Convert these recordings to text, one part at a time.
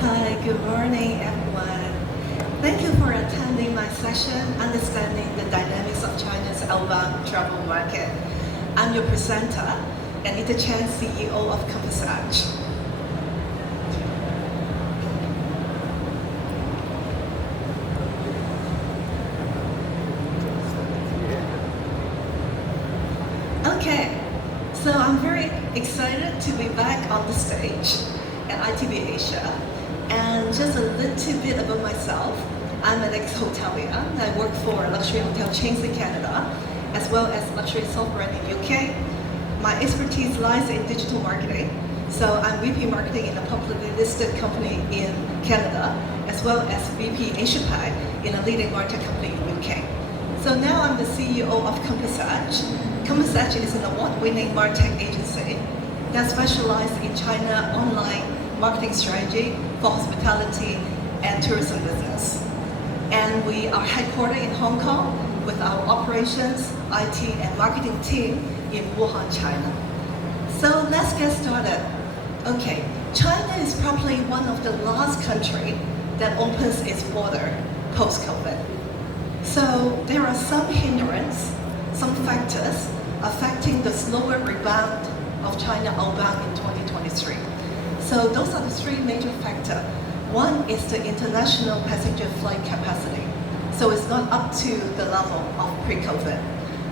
Hi, good morning, everyone. Thank you for attending my session, Understanding the Dynamics of China's Outbound Travel Market. I'm your presenter, Anita, CEO of Compass Edge. Okay, so I'm very excited to be back on the stage at ITB Asia. And just a little bit about myself. I'm an ex-hotelier. I work for luxury hotel chains in Canada, as well as luxury soft brand in UK. My expertise lies in digital marketing. So I'm VP marketing in a publicly listed company in Canada, as well as VP Asia Pac in a leading martech company in UK. So now I'm the CEO of Compass Edge. Compass Edge is an award-winning martech agency that specializes in China online marketing strategy for hospitality and tourism business. And we are headquartered in Hong Kong with our operations, IT, and marketing team in Wuhan, China. So let's get started. Okay, China is probably one of the last countries that opens its border post-COVID. So there are some hindrances, some factors affecting the slower rebound of China outbound in 2023. So those are the three major factors. One is the international passenger flight capacity. So it's not up to the level of pre-COVID.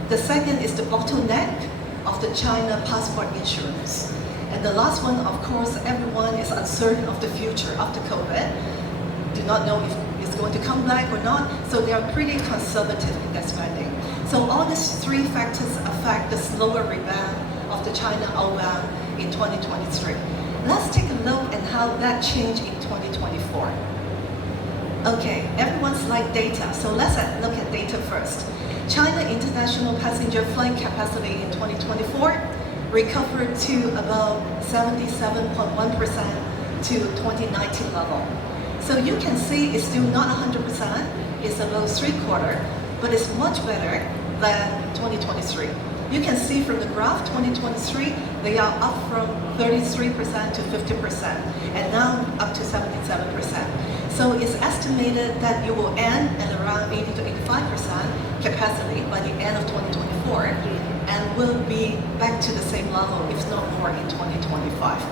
The second is the bottleneck of the China passport insurance. And the last one, of course, everyone is uncertain of the future after COVID. Do not know if it's going to come back or not. So they are pretty conservative in their spending. So all these three factors affect the slower rebound of the China outbound in 2023. Let's take a look at how that changed in 2024. Okay, everyone's like data, so let's look at data first. China international passenger flight capacity in 2024 recovered to about 77.1% to 2019 level. So you can see it's still not 100%, it's about three-quarters, but it's much better than 2023. You can see from the graph, 2023, they are up from 33% to 50%, and now up to 77%. So it's estimated that you will end at around 80 to 85% capacity by the end of 2024, and will be back to the same level, if not more, in 2025.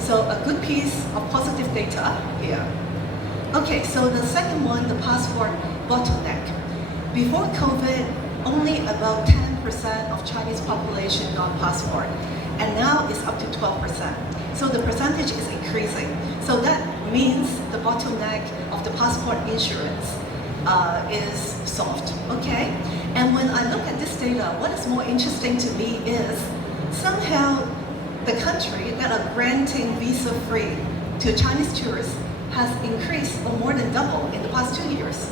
So a good piece of positive data here. Okay, so the second one, the passport bottleneck. Before COVID, only about 10% of Chinese population got passport, and now it's up to 12%. So the percentage is increasing. So that means the bottleneck of the passport insurance is solved, okay? And when I look at this data, what is more interesting to me is somehow the country that are granting visa-free to Chinese tourists has increased or more than double in the past 2 years.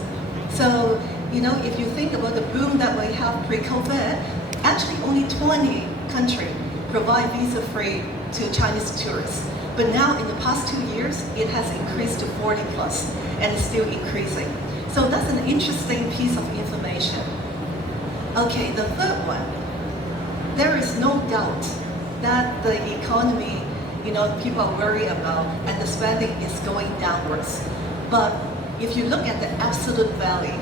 So, you know, if you think about the boom that we have pre-COVID, actually only 20 countries provide visa-free to Chinese tourists. But now in the past 2 years, it has increased to 40 plus, and it's still increasing. So that's an interesting piece of information. Okay, the third one. There is no doubt that the economy, you know, people are worried about, and the spending is going downwards. But if you look at the absolute value,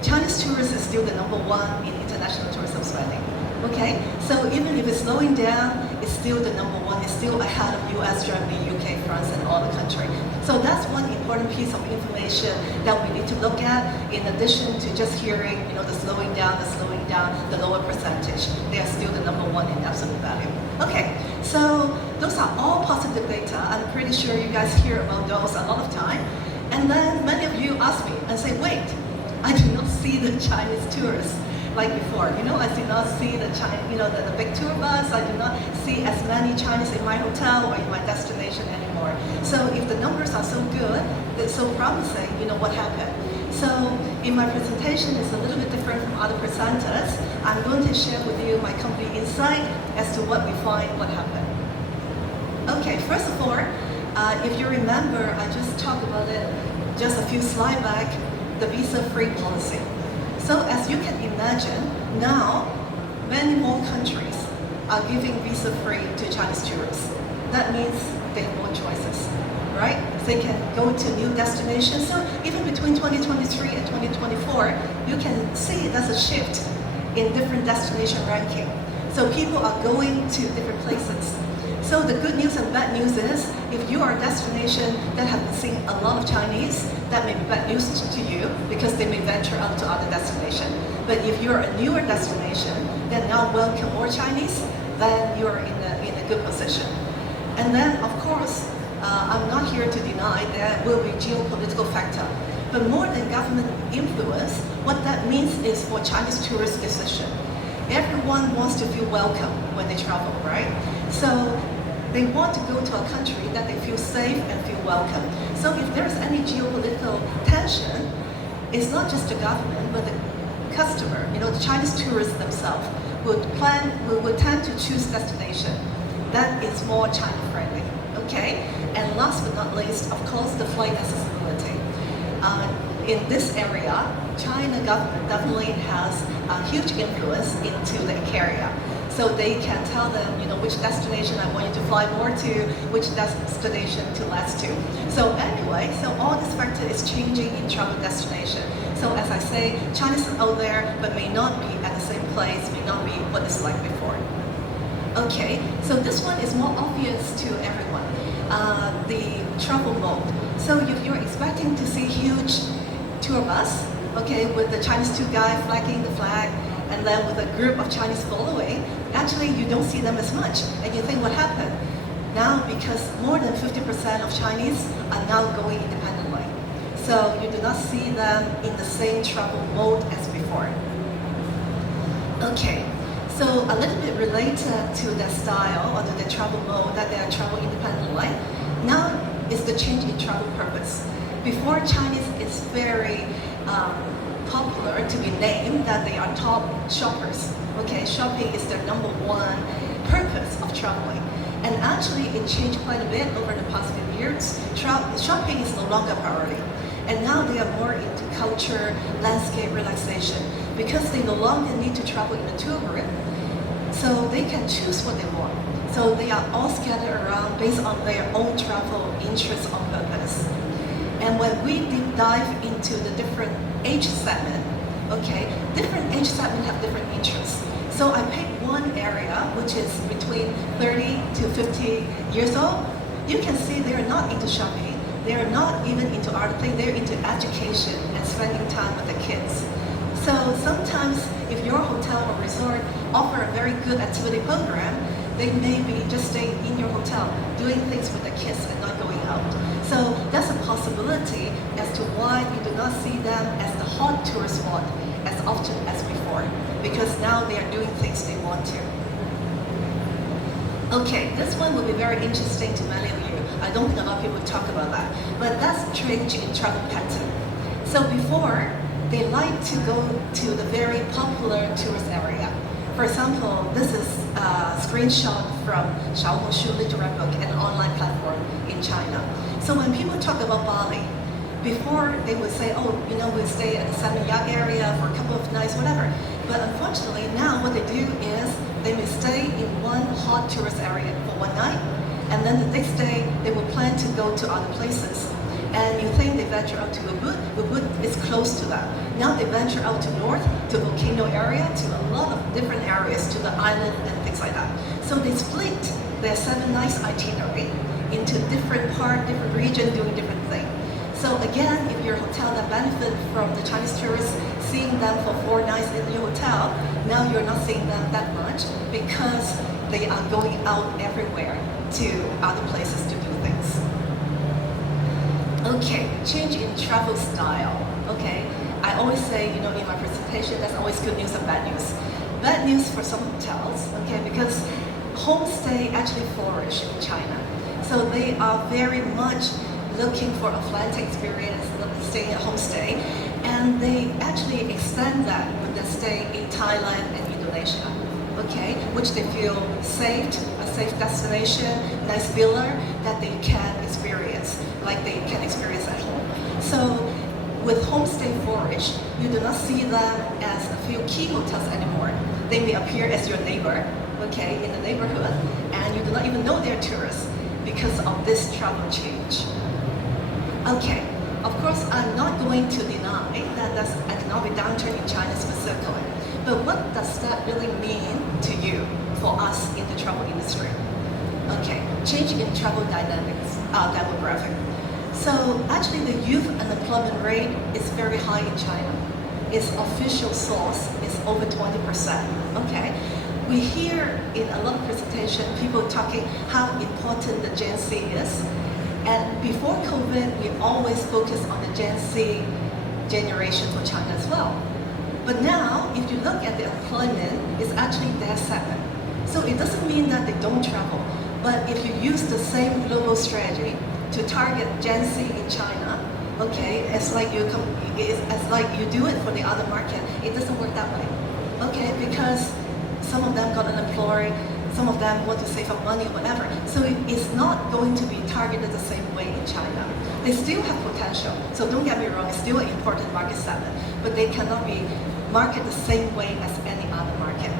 Chinese tourists is still the #1 in international tourism spending. Okay, so even if it's slowing down, it's still the #1. It's still ahead of US, Germany, UK, France, and all the countries. So that's one important piece of information that we need to look at. In addition to just hearing, you know, the slowing down, the lower percentage, they are still the #1 in absolute value. Okay, so those are all positive data. I'm pretty sure you guys hear about those a lot of time. And then many of you ask me and say, wait, I do not see the Chinese tourists like before. You know, I do not see the the big tour bus. I do not see as many Chinese in my hotel or in my destination anymore. So if the numbers are so good, it's so promising, you know, what happened? So in my presentation, it's a little bit different from other presenters. I'm going to share with you my company insight as to what we find, what happened. Okay, first of all, if you remember, I just talked about it just a few slides back, the visa-free policy. So as you can imagine, now many more countries are giving visa-free to Chinese tourists. that means they have more choices, right? They can go to new destinations. So even between 2023 and 2024, you can see there's a shift in different destination ranking. So people are going to different places. So the good news and bad news is, if you are a destination that have been seeing a lot of Chinese, that may be bad news to you because they may venture out to other destinations. But if you're a newer destination that now welcome more Chinese, then you're in a good position. And then, of course, I'm not here to deny there will be geopolitical factor. But more than government influence, what that means is for Chinese tourist decision. Everyone wants to feel welcome when they travel, right? So they want to go to a country that they feel safe and feel welcome. So if there's any geopolitical tension, it's not just the government, but the customer, the Chinese tourists themselves would tend to choose destination that is more China friendly, okay? And last but not least, of course, the flight accessibility. In this area, China government definitely has a huge influence into the area. So they can tell them, which destination I want you to fly more to, which destination to less to. So anyway, so all this factor is changing in travel destination. So as I say, China's out there, but may not be at the same place, may not be what it's like before. Okay, so this one is more obvious to everyone, the travel mode. So if you're expecting to see huge tour bus, okay, with the Chinese tour guide flagging the flag, and then with a group of Chinese following, actually you don't see them as much. And you think, what happened? Now, because more than 50% of Chinese are now going independently. So you do not see them in the same travel mode as before. Okay, so a little bit related to their style or the travel mode that they are travel independently. Now is the change in travel purpose. Before, Chinese is very popular to be named that they are top shoppers. Okay, shopping is their number one purpose of traveling. And actually, it changed quite a bit over the past few years. Shopping is no longer a priority. And now they are more into culture, landscape, relaxation, because they no longer need to travel in a tour group. So they can choose what they want. So they are all scattered around based on their own travel interests on purpose. And when we deep dive into the different age segment, okay, different age segment have different interests. So I picked one area, which is between 30 to 50 years old. You can see they are not into shopping. They are not even into art thing. They're into education and spending time with the kids. So sometimes if your hotel or resort offer a very good activity program, they may be just staying in your hotel, doing things with the kids and not going out. So that's a possibility as to why you do not see them as the hot tourist spot as often as before, because now they are doing things they want to. Okay, this one will be very interesting to many of you. I don't think a lot of people talk about that, but that's change in travel pattern. So before, they like to go to the very popular tourist area. For example, this is a screenshot from Xiaohongshu Literary Book, an online platform in China. So when people talk about Bali, before they would say, oh, we stay at the Seminyak area for a couple of nights, whatever. But unfortunately, now what they do is they may stay in one hot tourist area for one night, and then the next day they will plan to go to other places. And you think they venture out to Ubud. Ubud is close to that. Now they venture out to north, to volcano area, to a lot of different areas, to the island and things like that. So they split their 7 nights itinerary into different part, different region, doing different things. So again, if your hotel that benefit from the Chinese tourists seeing them for 4 nights in your hotel, now you're not seeing them that much because they are going out everywhere to other places to do things. Okay, change in travel style. Okay, I always say, in my presentation, that's always good news and bad news. Bad news for some hotels, okay, because homestay actually flourish in China. So they are very much looking for a flat experience, staying at homestay, and they actually extend that with their stay in Thailand and Indonesia. Okay, which they feel safe, a safe destination, nice villa that they can experience, like they can experience at home. So with homestay flourish, you do not see them as a few key hotels anymore. They may appear as your neighbor, okay, in the neighborhood, and you do not even know they're tourists. because of this travel change. Okay, of course, I'm not going to deny that there's economic downturn in China specifically, but what does that really mean to you, for us in the travel industry? Okay, change in travel dynamics, demographic. So actually the youth unemployment rate is very high in China. Its official source is over 20%, okay? We hear in a lot of presentation people talking how important the Gen Z is. And before COVID, we always focused on the Gen Z generation for China as well. But now, if you look at the employment, it's actually their segment. So it doesn't mean that they don't travel, but if you use the same global strategy to target Gen Z in China, okay, it's like you do it for the other market. It doesn't work that way, okay, because some of them got unemployed, some of them want to save up money or whatever. So it's not going to be targeted the same way in China. They still have potential, so don't get me wrong, it's still an important market segment, but they cannot be marketed the same way as any other market.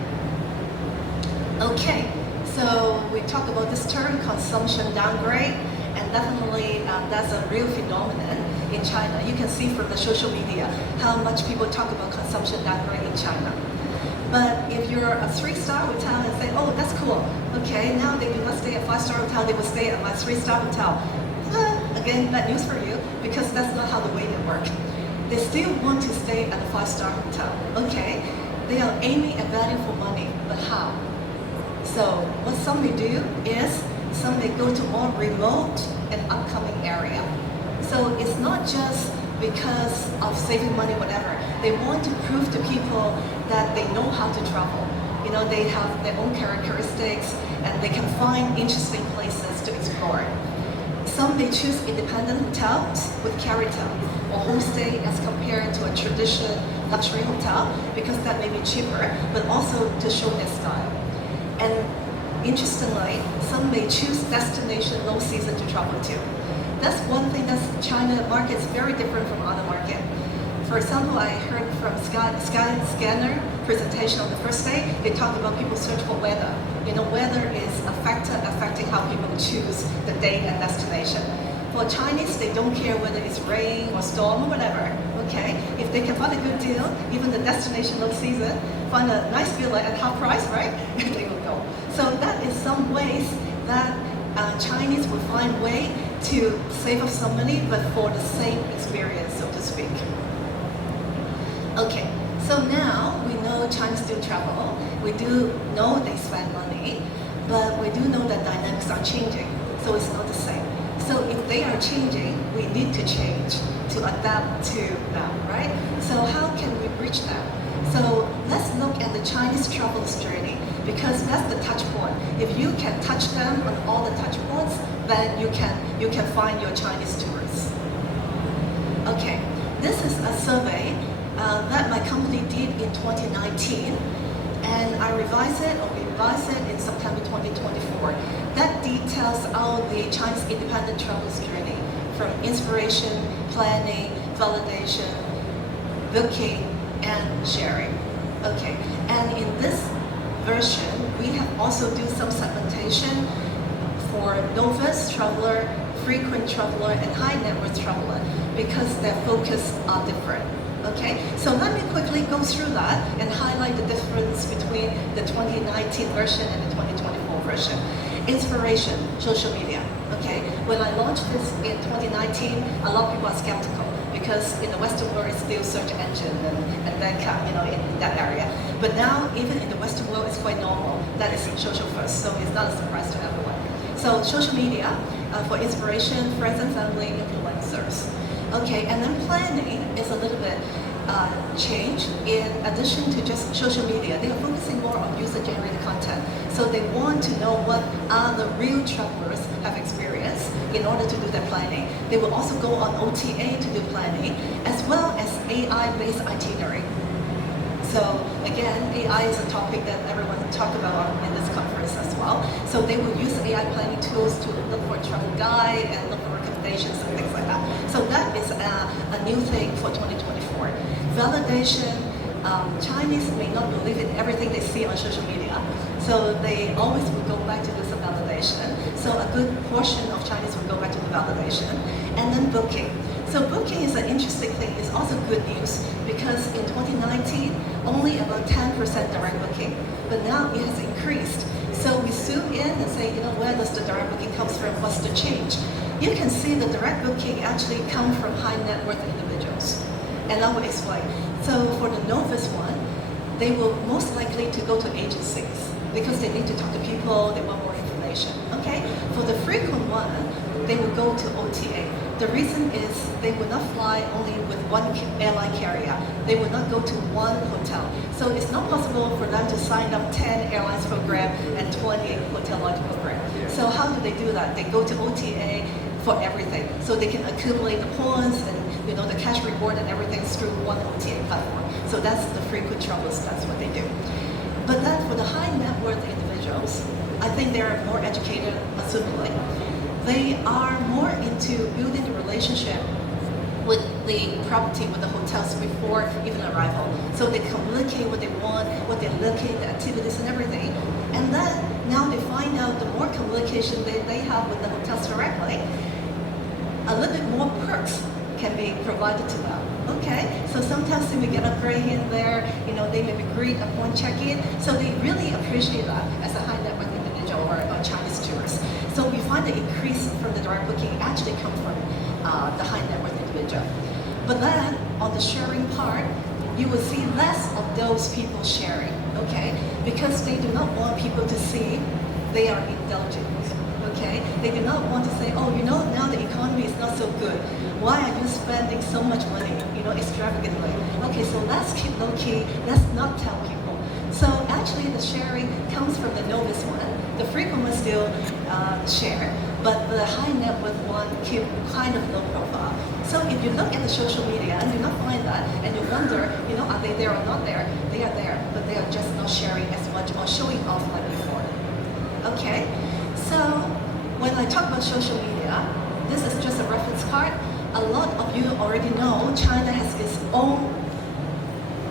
Okay, so we talked about this term, consumption downgrade, and definitely that's a real phenomenon in China. You can see from the social media how much people talk about consumption downgrade in China. But if you're a 3-star hotel and say, oh, that's cool, okay, now they do not stay at 5-star hotel, they will stay at my 3-star hotel. Again, bad news for you, because that's not how the way they work. They still want to stay at a 5-star hotel, okay? They are aiming at value for money, but how? So what some may do is, some may go to more remote and upcoming area. So it's not just because of saving money, whatever. They want to prove to people that they know how to travel. You know, they have their own characteristics and they can find interesting places to explore. Some may choose independent hotels with character or homestay as compared to a traditional luxury hotel because that may be cheaper, but also to show their style. And interestingly, some may choose destination low season to travel to. That's one thing that China market is very different from other market. For example, I heard from Skyscanner presentation on the first day, they talked about people search for weather. You know, weather is a factor affecting how people choose the date and destination. For Chinese, they don't care whether it's rain or storm or whatever, okay? If they can find a good deal, even the destination low season, find a nice villa at half price, right? They will go. So that is some ways that Chinese will find way to save up some money, but for the same experience, so to speak. Okay, so now we know Chinese do travel. We do know they spend money, but we do know that dynamics are changing, so it's not the same. So if they are changing, we need to change to adapt to them, right? So how can we bridge that? So let's look at the Chinese travelers' journey, because that's the touch point. If you can touch them on all the touch points, then you can find your Chinese tourists. Okay, this is a survey that my company did in 2019, and I revised it in September 2024. That details out the Chinese independent travelers' journey, from inspiration, planning, validation, booking, and sharing. Okay, and in this version, we have also do some segmentation for novice traveler, frequent traveler, and high net worth traveler, because their focus are different. Okay, so let me quickly go through that and highlight the difference between the 2019 version and the 2024 version. Inspiration, social media. Okay, when I launched this in 2019, a lot of people are skeptical because in the Western world it's still search engine and that kind, you know, in that area. But now, even in the Western world, it's quite normal. That is social first, so it's not a surprise to everyone. So social media for inspiration, friends and family, influencers. Okay, and then planning is a little bit change. In addition to just social media, they are focusing more on user-generated content. So they want to know what other real travelers have experienced in order to do their planning. They will also go on OTA to do planning, as well as AI-based itinerary. So again, AI is a topic that everyone talks about in this conference as well. So they will use AI planning tools to look for a travel guide and look for recommendations and things like that. So that is a new thing for 2024. Validation, Chinese may not believe in everything they see on social media. So they always will go back to this validation. So a good portion of Chinese will go back to the validation. And then booking. So booking is an interesting thing. It's also good news because in 2019, only about 10% direct booking, but now it has increased. So we zoom in and say, where does the direct booking comes from? What's the change? You can see the direct booking actually comes from high net worth individuals. And I will explain. So for the novice one, they will most likely to go to agencies because they need to talk to people, they want more information, okay? For the frequent one, they will go to OTA. The reason is they will not fly only with one airline carrier. They will not go to one hotel. So it's not possible for them to sign up 10 airlines program and 20 hotel lodge program. So how do they do that? They go to OTA for everything. So they can accumulate the points and the cash reward and everything through one OTA platform. So that's the frequent travelers, that's what they do. But then for the high net worth individuals, I think they are more educated, assumingly. They are more into building the relationship with the property, with the hotels before even arrival. So they communicate what they want, what they're looking, the activities and everything. And then now they find out the more communication they have with the hotels directly, a little bit more perks can be provided to them. Okay, so sometimes they may get upgrade here and there, they may be greeted upon check-in, so they really appreciate that as a high net worth individual or a Chinese tourist. So we find the increase from the direct booking actually comes from the high net worth individual. But then on the sharing part, you will see less of those people sharing, okay? Because they do not want people to see they are indulgent, okay? They do not want to say, now the economy is not so good. Why are you spending so much money, extravagantly? Okay, so let's keep low key, let's not tell people. So actually the sharing comes from the novice one. The frequent one still share, but the high net worth one keep kind of low profile. So if you look at the social media and do not find that, and you wonder, are they there or not there? They are there, but they are just not sharing as much or showing off like before. Okay, so when I talk about social media, this is just a reference card. A lot of you already know China has its own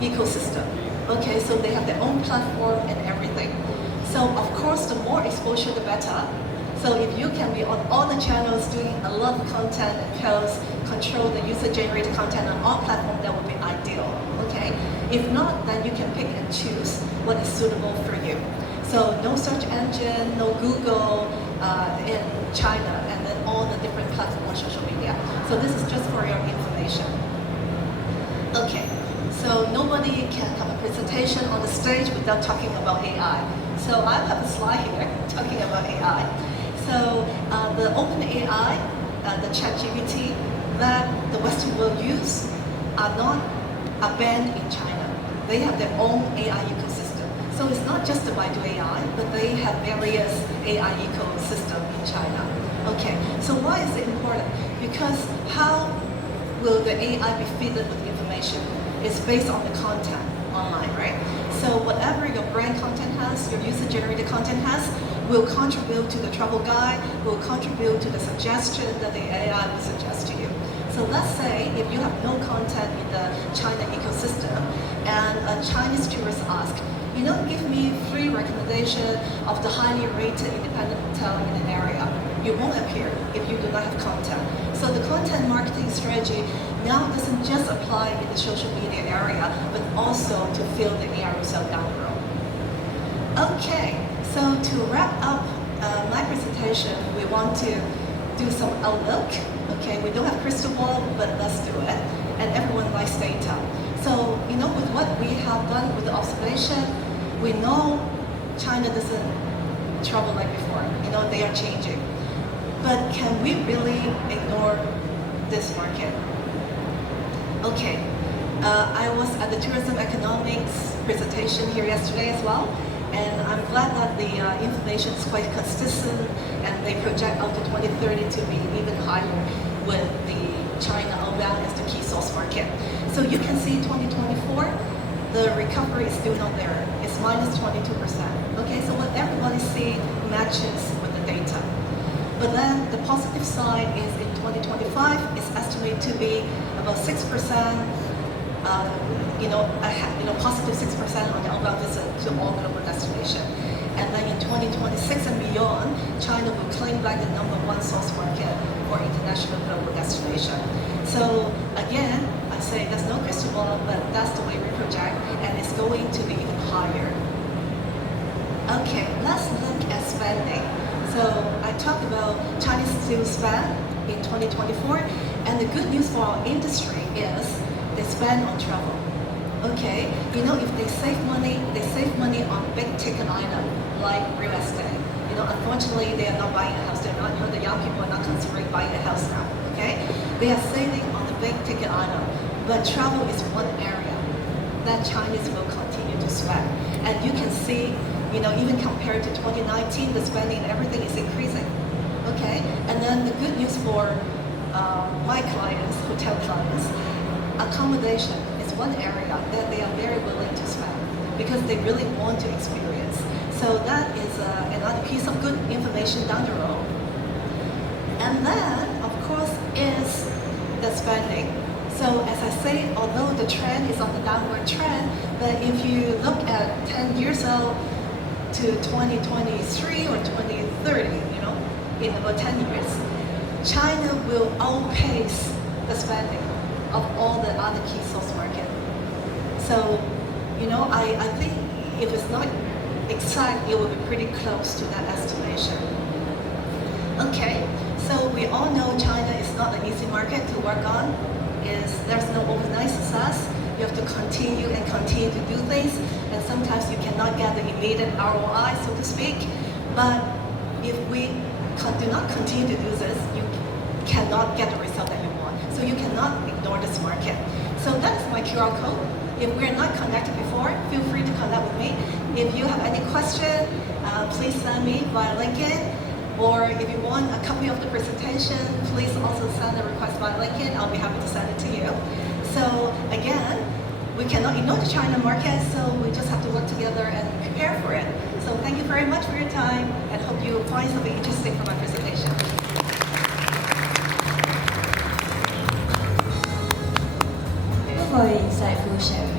ecosystem. Okay, so they have their own platform and everything. So of course, the more exposure, the better. So if you can be on all the channels doing a lot of content and posts, control the user-generated content on all platforms, that would be ideal, okay? If not, then you can pick and choose what is suitable for you. So no search engine, no Google in China, and then all the different platforms on social media. So this is just for your information. Okay, so nobody can have a presentation on the stage without talking about AI. So I have a slide here talking about AI. So the OpenAI, the ChatGPT that the Western world use are banned in China. They have their own AI ecosystem. So it's not just the Baidu AI, but they have various AI ecosystem in China. Okay, so why is it important? Because how will the AI be fed with information? It's based on the content online, right? So whatever your brand content has, your user-generated content has, will contribute to the travel guide, will contribute to the suggestion that the AI will suggest to you. So let's say if you have no content in the China ecosystem and a Chinese tourist asks, give me 3 recommendations of the highly rated independent hotel in the area. You won't appear if you do not have content. So the content marketing strategy now doesn't just apply in the social media area, but also to fill the AI result down the road. Okay, so to wrap up my presentation, we want to do some outlook. Okay, we don't have crystal ball, but let's do it. And everyone likes data. So, with what we have done with the observation, we know China doesn't travel like before. They are changing. But can we really ignore this market? Okay, I was at the tourism economics presentation here yesterday as well, and I'm glad that the information is quite consistent and they project out to 2030 to be even higher with the China Outbound as the key source market. So you can see 2024, the recovery is still not there. It's minus 22%. Okay, so what everybody sees matches with the data. But then the positive side is in 2025, it's estimated to be about 6%, positive 6% on the outbound visit to all global destinations. And then in 2026 and beyond, China China will claim back the #1 source market for international global destination. So again, I say there's no crystal ball, but that's the way we project, and it's going to be even higher. Okay, let's look at spending. So I talked about Chinese student spend in 2024, and the good news for our industry is they spend on travel. Okay, if they save money on big ticket items like real estate. Unfortunately, they are not buying a house. The young people are not considering buying a house now. Okay, they are saving on the big ticket item, but travel is one area that Chinese will continue to spend, and you can see, even compared to 2019, the spending and everything is increasing. Okay, and then the good news for my clients, hotel clients, accommodation is one area that they are very willing to spend because they really want to experience. So that is another piece of good information down the road. And then, of course, is the spending. So as I say, although the trend is on the downward trend, but if you look at 10 years old to 2023 or 2030, in about 10 years, China will outpace the spending of all the other key source markets. So, I think if it's not exact, it will be pretty close to that estimation. Okay, so we all know China is not an easy market to work on. There's no overnight success. You have to continue to do things, and sometimes you cannot get the immediate ROI, so to speak. But if we do not continue to do this, you cannot get the result that you want. So you cannot ignore this market. So that's my QR code. If we're not connected before, feel free to connect with me. If you have any question, please send me via LinkedIn. Or if you want a copy of the presentation, please also send a request via LinkedIn. I'll be happy to send it to you. So again, we cannot ignore the China market, so we just have to work together and prepare for it. So thank you very much for your time, and hope you find something interesting from my presentation. For insightful sharing.